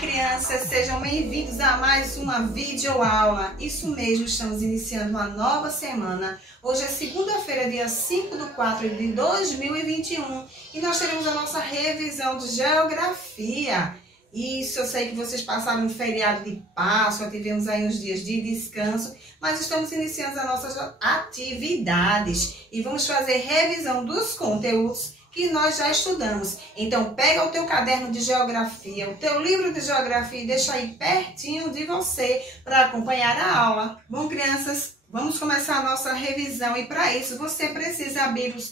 crianças, sejam bem-vindos a mais uma videoaula. Isso mesmo, estamos iniciando uma nova semana. Hoje é segunda-feira, dia 5/4 de 2021 e nós teremos a nossa revisão de geografia. Isso, eu sei que vocês passaram um feriado de Páscoa, tivemos aí uns dias de descanso, mas estamos iniciando as nossas atividades e vamos fazer revisão dos conteúdos que nós já estudamos. Então, pega o teu caderno de geografia, o teu livro de geografia e deixa aí pertinho de você para acompanhar a aula. Bom, crianças, vamos começar a nossa revisão e para isso você precisa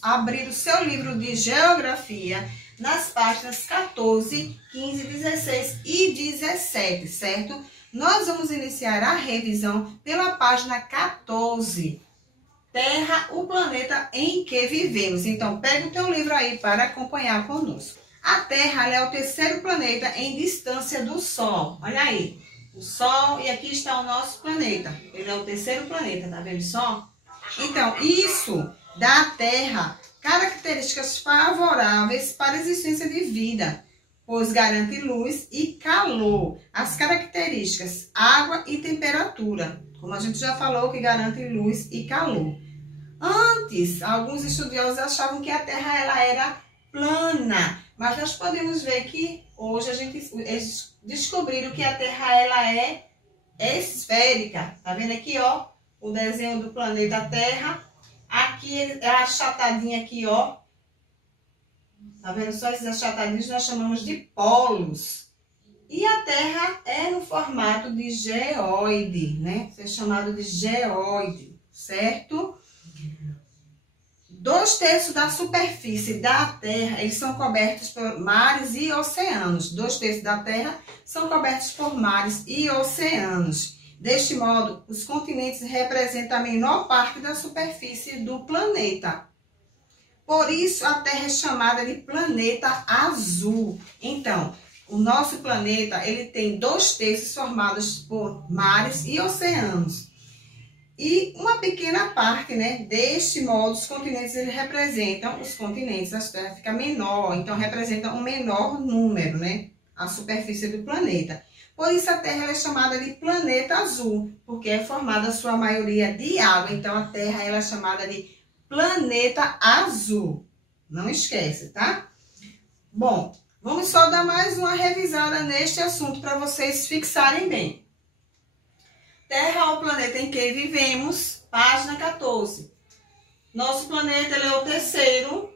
abrir o seu livro de geografia nas páginas 14, 15, 16 e 17, certo? Nós vamos iniciar a revisão pela página 14. Terra, o planeta em que vivemos. Então, pega o teu livro aí para acompanhar conosco. A Terra é o terceiro planeta em distância do Sol. Olha aí, o Sol e aqui está o nosso planeta. Ele é o terceiro planeta, tá vendo só? Então, isso dá à Terra características favoráveis para a existência de vida, pois garante luz e calor. As características água e temperatura, como a gente já falou, que garante luz e calor. Antes, alguns estudiosos achavam que a Terra ela era plana, mas nós podemos ver que hoje eles descobriram que a Terra ela é esférica. Tá vendo aqui, ó, o desenho do planeta Terra? Aqui é achatadinha aqui, ó. Tá vendo só esses achatadinhos? Nós chamamos de polos. E a Terra é no formato de geóide, né? Isso é chamado de geóide, certo? 2/3 da superfície da Terra, eles são cobertos por mares e oceanos. 2/3 da Terra são cobertos por mares e oceanos. Deste modo, os continentes representam a menor parte da superfície do planeta. Por isso, a Terra é chamada de planeta azul. Então, o nosso planeta, ele tem 2/3 formados por mares e oceanos. E uma pequena parte, né, deste modo, os continentes, eles representam os continentes, a Terra fica menor, então representa um menor número, né, a superfície do planeta. Por isso, a Terra ela é chamada de planeta azul, porque é formada a sua maioria de água. Então, a Terra ela é chamada de planeta azul. Não esquece, tá? Bom, vamos só dar mais uma revisada neste assunto para vocês fixarem bem. Terra é o planeta em que vivemos, página 14. Nosso planeta ele é o terceiro,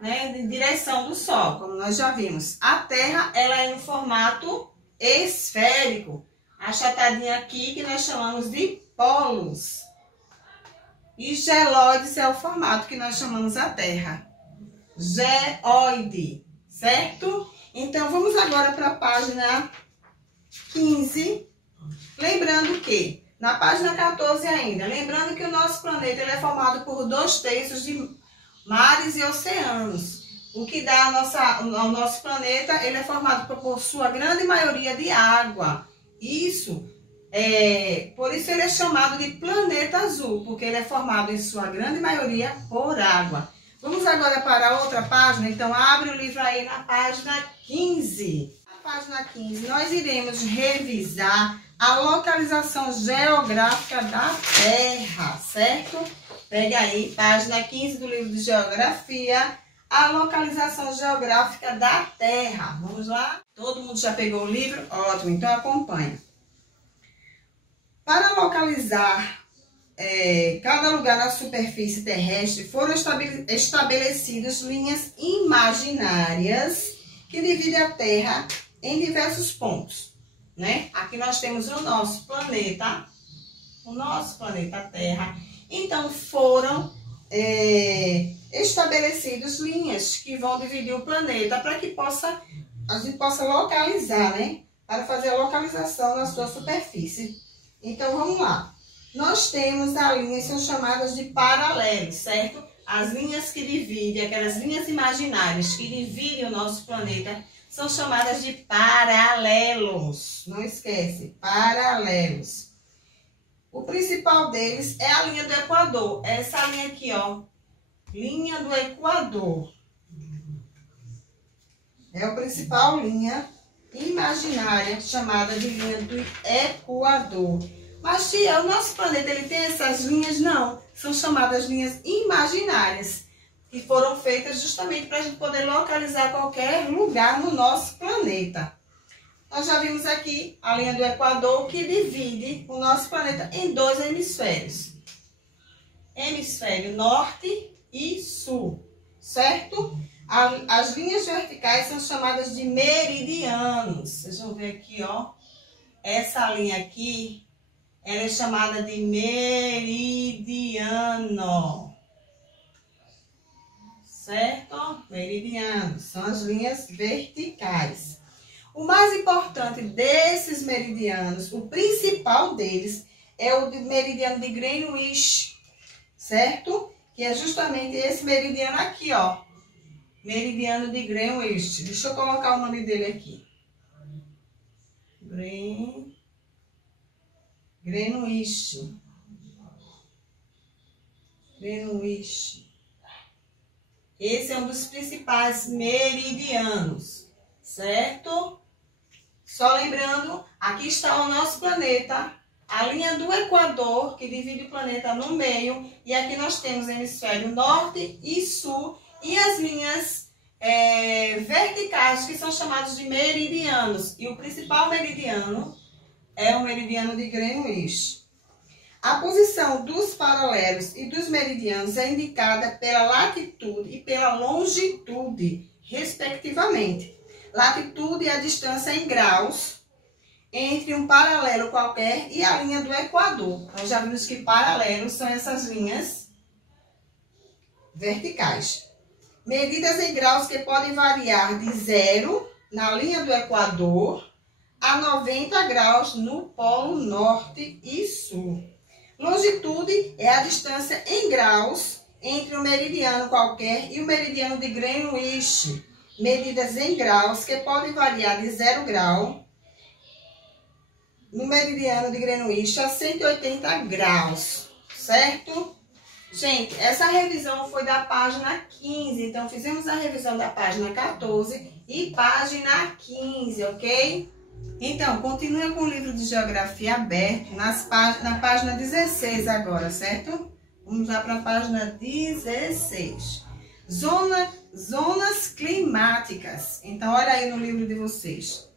né, de direção do Sol, como nós já vimos. A Terra ela é no formato esférico, achatadinha aqui que nós chamamos de polos. E geloides é o formato que nós chamamos a Terra. Geóide, certo? Então, vamos agora para a página 15. Lembrando que, na página 14 ainda, lembrando que o nosso planeta ele é formado por 2/3 de mares e oceanos. O que dá ao nosso planeta, ele é formado por sua grande maioria de água. Por isso ele é chamado de planeta azul, porque ele é formado em sua grande maioria por água. Vamos agora para a outra página, então abre o livro aí na página 15. Na página 15 nós iremos revisar a localização geográfica da Terra, certo? Pega aí, página 15 do livro de geografia, a localização geográfica da Terra. Vamos lá? Todo mundo já pegou o livro? Ótimo, então acompanha. Para localizar cada lugar na superfície terrestre, foram estabelecidas linhas imaginárias que dividem a Terra em diversos pontos, né? Aqui nós temos o nosso planeta Terra. Então, foram estabelecidas linhas que vão dividir o planeta para que a gente possa localizar, né? Para fazer a localização na sua superfície. Então, vamos lá. Nós temos as linhas que são chamadas de paralelos, certo? As linhas que dividem, aquelas linhas imaginárias que dividem o nosso planeta, são chamadas de paralelos. Não esquece, paralelos. O principal deles é a linha do Equador. Essa linha aqui, ó. Linha do Equador. É a principal linha imaginária chamada de linha do Equador. Mas, tia, o nosso planeta ele tem essas linhas? Não, são chamadas linhas imaginárias, que foram feitas justamente para a gente poder localizar qualquer lugar no nosso planeta. Nós já vimos aqui a linha do Equador, que divide o nosso planeta em dois hemisférios. Hemisfério norte e sul, certo? As linhas verticais são chamadas de meridianos. Vocês vão ver aqui, ó. Essa linha aqui, ela é chamada de meridiano. Certo? Meridianos são as linhas verticais. O mais importante desses meridianos, o principal deles, é o meridiano de Greenwich, certo? Que é justamente esse meridiano aqui, ó. Meridiano de Greenwich. Deixa eu colocar o nome dele aqui. Greenwich. Esse é um dos principais meridianos, certo? Só lembrando, aqui está o nosso planeta, a linha do Equador, que divide o planeta no meio, e aqui nós temos hemisfério norte e sul, e as linhas verticais, que são chamados de meridianos. E o principal meridiano é o meridiano de Greenwich. A posição dos paralelos e dos meridianos é indicada pela latitude e pela longitude, respectivamente. Latitude é a distância em graus entre um paralelo qualquer e a linha do Equador. Nós já vimos que paralelos são essas linhas verticais. Medidas em graus que podem variar de 0 na linha do Equador a 90 graus no polo norte e sul. Longitude é a distância em graus entre um meridiano qualquer e o meridiano de Greenwich. Medidas em graus que podem variar de 0 grau no meridiano de Greenwich a 180 graus, certo? Gente, essa revisão foi da página 15, então fizemos a revisão da página 14 e página 15, ok? Então, continua com o livro de geografia aberto na página 16 agora, certo? Vamos lá para a página 16. Zonas climáticas. Então, olha aí no livro de vocês.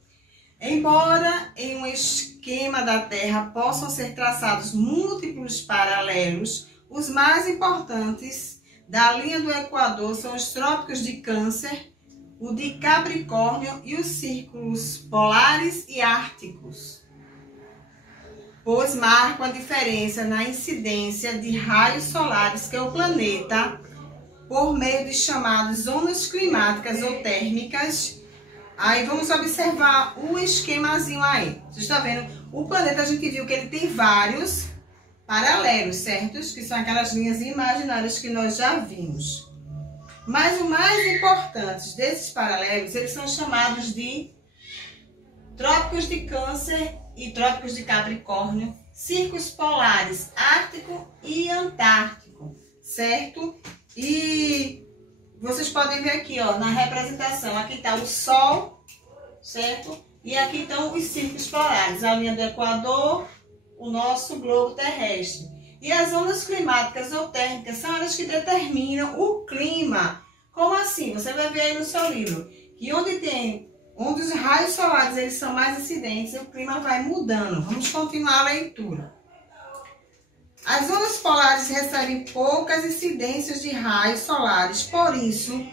Embora em um esquema da Terra possam ser traçados múltiplos paralelos, os mais importantes da linha do Equador são os trópicos de Câncer, o de Capricórnio e os círculos polares e árticos, pois marcam a diferença na incidência de raios solares que o planeta, por meio de chamadas zonas climáticas ou térmicas. Aí vamos observar o esquemazinho aí. Você está vendo? O planeta, a gente viu que ele tem vários paralelos, certos? Que são aquelas linhas imaginárias que nós já vimos. Mas o mais importante desses paralelos, eles são chamados de trópicos de Câncer e trópicos de Capricórnio, círculos polares, Ártico e Antártico, certo? E vocês podem ver aqui, ó, na representação, aqui está o Sol, certo? E aqui estão os círculos polares, a linha do Equador, o nosso globo terrestre. E as zonas climáticas ou térmicas são elas que determinam o clima. Como assim? Você vai ver aí no seu livro que onde os raios solares eles são mais incidentes, o clima vai mudando. Vamos continuar a leitura. As zonas polares recebem poucas incidências de raios solares, por isso,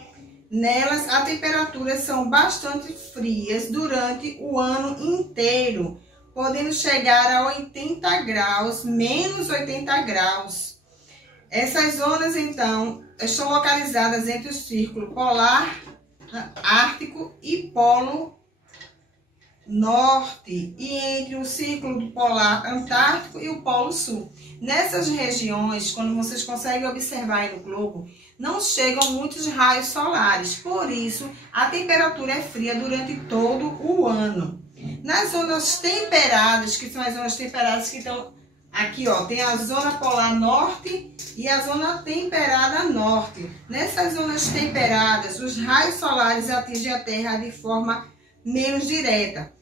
nelas as temperaturas são bastante frias durante o ano inteiro, podendo chegar a 80 graus, menos 80 graus. Essas zonas, então, estão localizadas entre o círculo polar, ártico e polo norte, e entre o círculo polar antártico e o polo sul. Nessas regiões, quando vocês conseguem observar aí no globo, não chegam muitos raios solares, por isso a temperatura é fria durante todo o ano. Nas zonas temperadas, que são as zonas temperadas que estão aqui, ó, tem a zona polar norte e a zona temperada norte. Nessas zonas temperadas, os raios solares atingem a Terra de forma menos direta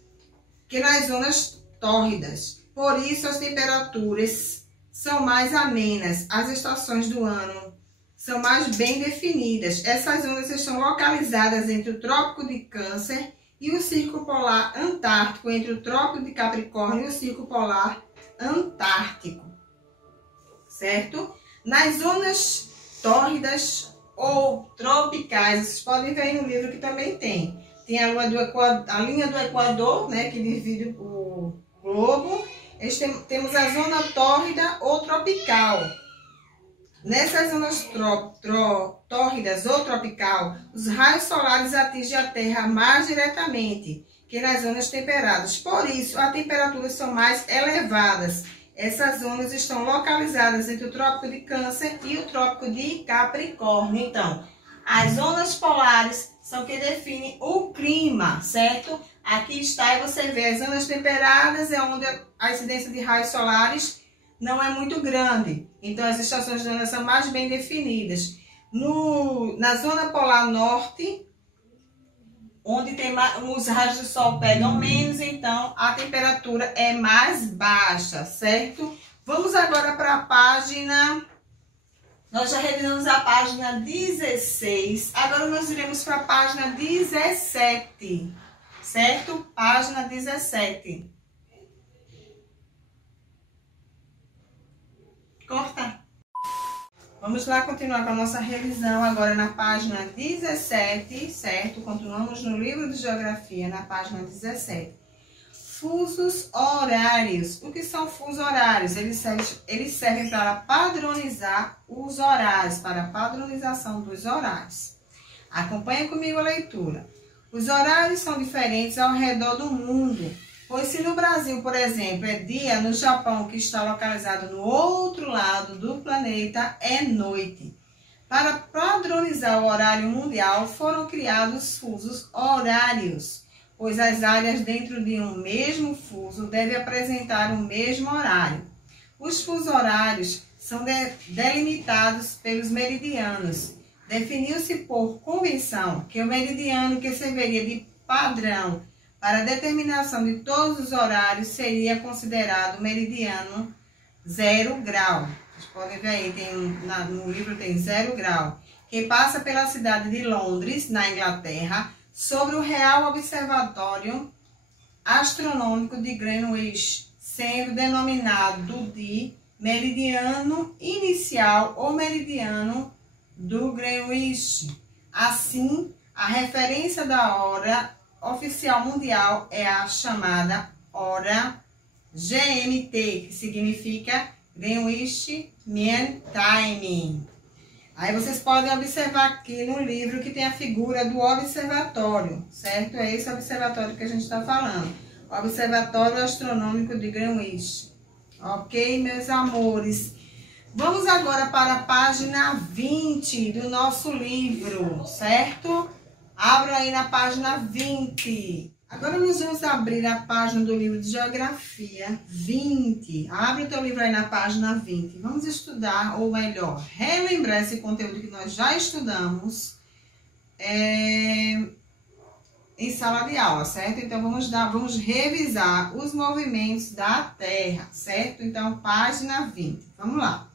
que nas zonas tórridas. Por isso, as temperaturas são mais amenas, as estações do ano são mais bem definidas. Essas zonas estão localizadas entre o Trópico de Câncer e o Círculo Polar Antártico, entre o Trópico de Capricórnio e o Círculo Polar Antártico, certo? Nas zonas tórridas ou tropicais, vocês podem ver aí no livro que também tem a linha do Equador, né, que divide o globo. Temos a zona tórrida ou tropical. Nessas zonas tórridas ou tropical, os raios solares atingem a Terra mais diretamente que nas zonas temperadas. Por isso, as temperaturas são mais elevadas. Essas zonas estão localizadas entre o Trópico de Câncer e o Trópico de Capricórnio. Então, as zonas polares são que definem o clima, certo? Aqui está, e você vê as zonas temperadas, é onde a incidência de raios solares não é muito grande. Então, as estações do ano são mais bem definidas. Na zona polar norte, onde os raios do sol pegam menos, então a temperatura é mais baixa, certo? Vamos agora para a página... Nós já revisamos a página 16. Agora nós iremos para a página 17, certo? Página 17. Corta. Vamos lá continuar com a nossa revisão agora na página 17, certo? Continuamos no livro de Geografia, na página 17. Fusos horários. O que são fusos horários? Eles servem para padronizar os horários, para a padronização dos horários. Acompanhe comigo a leitura. Os horários são diferentes ao redor do mundo, pois se no Brasil, por exemplo, é dia, no Japão, que está localizado no outro lado do planeta, é noite. Para padronizar o horário mundial, foram criados fusos horários, pois as áreas dentro de um mesmo fuso devem apresentar o mesmo horário. Os fusos horários são delimitados pelos meridianos. Definiu-se por convenção que o meridiano que serviria de padrão para a determinação de todos os horários seria considerado meridiano 0 grau. Vocês podem ver aí, no livro tem 0 grau, que passa pela cidade de Londres, na Inglaterra, sobre o Real Observatório Astronômico de Greenwich, sendo denominado de meridiano inicial ou meridiano do Greenwich. Assim, a referência da hora oficial mundial é a chamada hora GMT, que significa Greenwich Mean Time. Aí vocês podem observar aqui no livro que tem a figura do observatório, certo? É esse observatório que a gente está falando. Observatório Astronômico de Greenwich. Ok, meus amores? Vamos agora para a página 20 do nosso livro, certo? Abra aí na página 20. Agora nós vamos abrir a página do livro de Geografia 20. Abre o teu livro aí na página 20. Vamos estudar, ou melhor, relembrar esse conteúdo que nós já estudamos em sala de aula, certo? Então vamos revisar os movimentos da Terra, certo? Então, página 20. Vamos lá.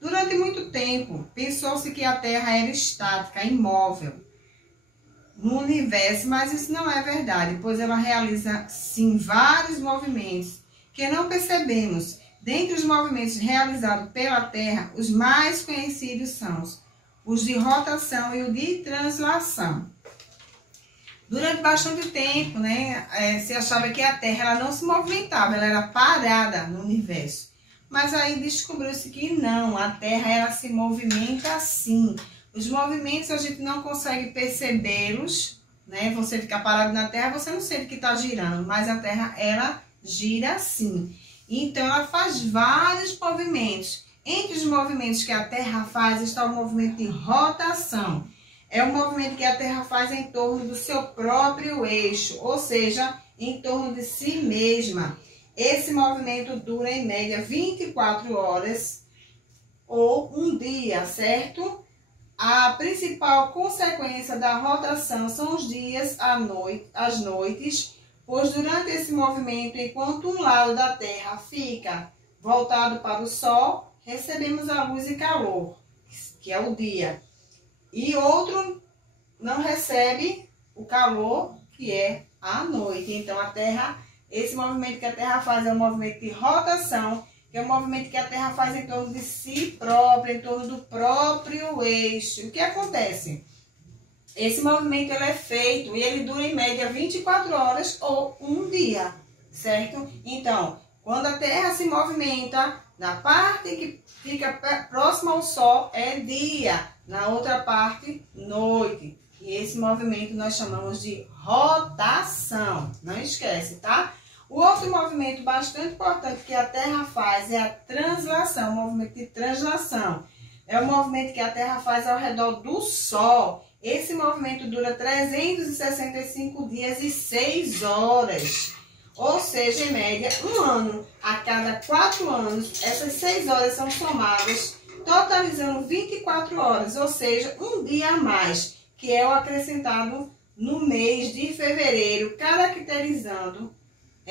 Durante muito tempo, pensou-se que a Terra era estática, imóvel no universo, mas isso não é verdade, pois ela realiza, sim, vários movimentos que não percebemos. Dentre os movimentos realizados pela Terra, os mais conhecidos são os de rotação e o de translação. Durante bastante tempo, né, se achava que a Terra ela não se movimentava, ela era parada no universo. Mas aí descobriu-se que não, a Terra ela se movimenta sim. Os movimentos a gente não consegue percebê-los, né? Você ficar parado na Terra, você não sente que está girando, mas a Terra, ela gira sim. Então, ela faz vários movimentos. Entre os movimentos que a Terra faz, está o movimento de rotação. É um movimento que a Terra faz em torno do seu próprio eixo, ou seja, em torno de si mesma. Esse movimento dura, em média, 24 horas ou um dia, certo? A principal consequência da rotação são os dias, as noites, pois durante esse movimento, enquanto um lado da Terra fica voltado para o Sol, recebemos a luz e calor, que é o dia, e outro não recebe o calor, que é a noite. Então, esse movimento que a Terra faz é um movimento de rotação, que é um movimento que a Terra faz em torno de si própria, em torno do próprio eixo. O que acontece? Esse movimento ele é feito e ele dura em média 24 horas ou um dia, certo? Então, quando a Terra se movimenta, na parte que fica próxima ao Sol é dia, na outra parte, noite. E esse movimento nós chamamos de rotação. Não esquece, tá? O outro movimento bastante importante que a Terra faz é a translação, o movimento de translação. É o movimento que a Terra faz ao redor do Sol. Esse movimento dura 365 dias e 6 horas. Ou seja, em média, um ano. A cada 4 anos, essas 6 horas são somadas, totalizando 24 horas. Ou seja, um dia a mais, que é o acrescentado no mês de fevereiro, caracterizado o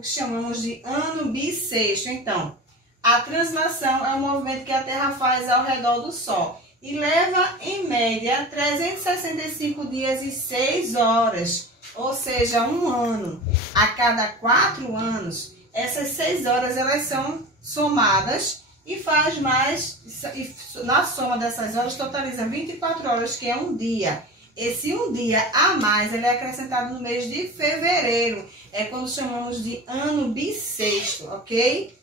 que chamamos de ano bissexto. Então, a translação é um movimento que a Terra faz ao redor do Sol e leva, em média, 365 dias e 6 horas, ou seja, um ano. A cada 4 anos, essas 6 horas elas são somadas e faz mais, e na soma dessas horas totaliza 24 horas, que é um dia. Esse um dia a mais, ele é acrescentado no mês de fevereiro. É quando chamamos de ano bissexto, ok?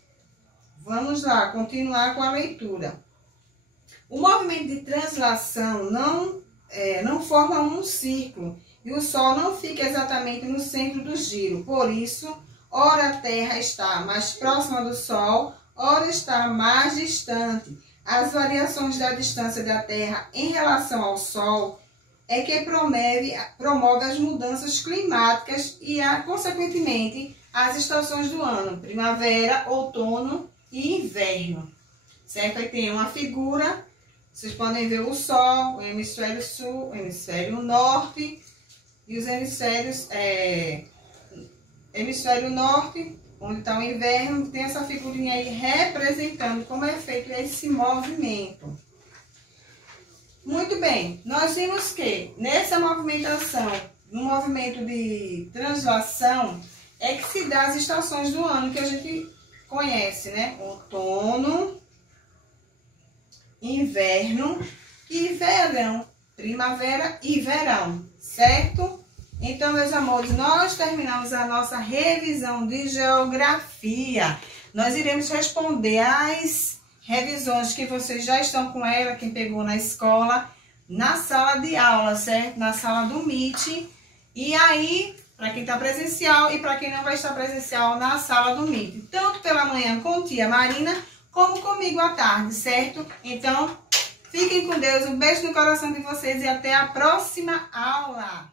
Vamos lá, continuar com a leitura. O movimento de translação não forma um círculo e o Sol não fica exatamente no centro do giro. Por isso, ora a Terra está mais próxima do Sol, ora está mais distante. As variações da distância da Terra em relação ao Sol é que promove as mudanças climáticas e, consequentemente, as estações do ano, primavera, outono e inverno. Certo? Aí tem uma figura, vocês podem ver o Sol, o hemisfério sul, o hemisfério norte e os hemisférios, hemisfério norte, onde está o inverno, tem essa figurinha aí representando como é feito esse movimento. Muito bem, nós vimos que nessa movimentação, no movimento de translação, é que se dá as estações do ano que a gente conhece, né? Outono, inverno e verão, primavera e verão, certo? Então, meus amores, nós terminamos a nossa revisão de geografia. Nós iremos responder as revisões que vocês já estão com ela, quem pegou na escola, na sala de aula, certo? Na sala do Meet. E aí, para quem está presencial e para quem não vai estar presencial, na sala do Meet. Tanto pela manhã com tia Marina, como comigo à tarde, certo? Então, fiquem com Deus, um beijo no coração de vocês e até a próxima aula!